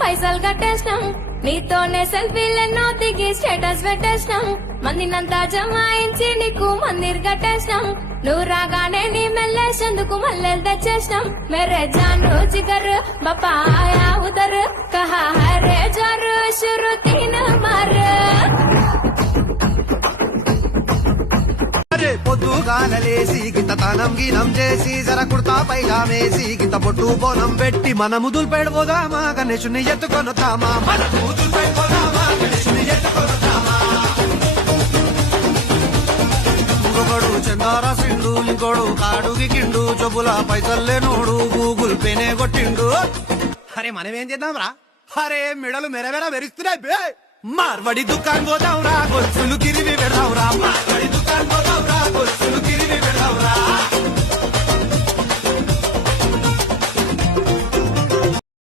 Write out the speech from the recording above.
పైసలు కట్టేసినాం, నీతోనే సెల్ఫీలెన్నో దిగి స్టేటస్ పెట్టేసినాం, మందినంతా జమాయించి నీకు మందిర్ కట్టేసినాం, నువ్వు రాగానే నీ మెల్లేసేందుకు మల్లెలు తెచ్చేసినాం. మేరే జాను జిగర్ బాపా ఆయా ఉదర్ కహా హై రే జర్ షురు తీన్ మర్. పొద్దుగానలేసి గింత తానం గీనం చేసి జర కుర్తా పైజామేసి గింత పొట్టు బోనం పెట్టి మన ముదులు పెడబోదామా గణేశుని ఎత్తుకొనుతామా, మన ముదులు పెడబోదామా గణేశుని ఎత్తుకొనుతామా. ఇంకొకడు చందారా సిండు, ఇంకోడు కాడుకి కిండు, జబ్బుల పైసల్లే నోడు గూగుల్ పేనే కొట్టిండు. అరే మనమేం చేద్దాం రా, అరే మెడలు మెరమెర మెరుస్తున్నాయి బే. మార్వడి దుకాన్ పోదాం రా, గొలుసులు కిరివి పెడదాం రా, మార్వడి దుకాన్ పోదాం రా, గొలుసులు కిరివి పెడదాం రా.